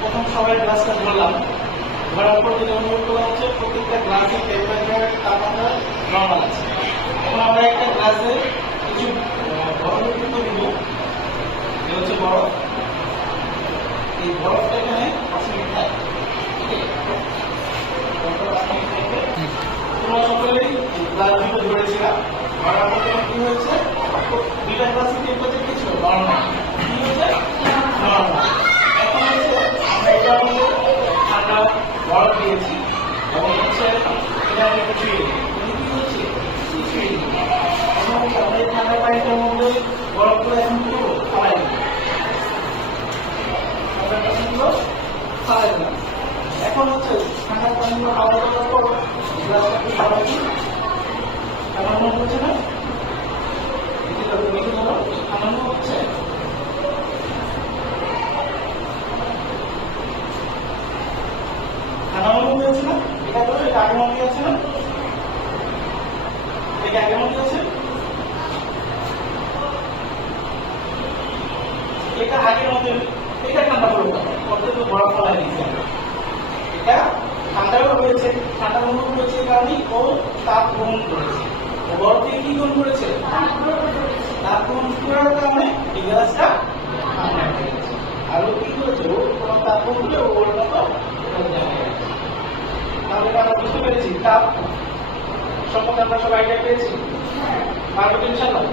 প্রথম সবাই গ্লাসটা ধরলাম, ধরার পর যেটা অনুভব করলাম হচ্ছে প্রত্যেকটা গ্লাসে টেম্পারেচার তাপমাত্রা নর্মাল আছে। এখন আমরা একটা গ্লাসে কিছু বরফের টুকরো দিব, যে হচ্ছে বরফ। এই বরফটা এখানে 5 মিনিট থাকে। তোমরা সকলেই গ্লাস দুটো ধরেছিলাম, ধরার পর কি হয়েছে, দুইটা গ্লাসের টেম্পারেচার কি ছিল, নর্মাল। কি হয়েছে, নর্মাল। এখন হচ্ছে আমরা এটার মধ্যে ঠান্ডা বরফ দিয়েছি এবং হচ্ছে এটা আমি একটু ছুঁয়ে কি হচ্ছে, আমরা এই ঠান্ডা পানিটার মধ্যে বরফগুলো এখন পুরো ফালাই দিই, ফালাই দিলাম। এখন হচ্ছে ঠান্ডা পানিগুলো খাওয়া দেওয়ার পর গ্লাসটাকে ফালাই দিই। আমার মনে হচ্ছে না আমার মনে হচ্ছে মনে হচ্ছে না, এটা তো এটা আগে মনে আছে না, এটা আগে মনে আছে, এটা আগের মধ্যে এটা ঠান্ডা পড়ে গেল, অর্থাৎ বরফ ফলাই দিচ্ছে। এটা ঠান্ডাও হয়েছে, ঠান্ডা অনুভব হয়েছে কারণে ও তাপ গ্রহণ করেছে, ও বরফ থেকে কি গ্রহণ করেছে, তাপ গ্রহণ করার কারণে এই গ্লাসটা ঠান্ডা হয়ে গেছে। আর ও কি করেছে, ও কোনো তাপ গ্রহণ করে ওর মতো তাহলে আমরা বুঝতে পেরেছি তাপ সম্পর্কে আমরা সবাই আইডিয়া পেয়েছি। পারবো ইনশাআল্লাহ।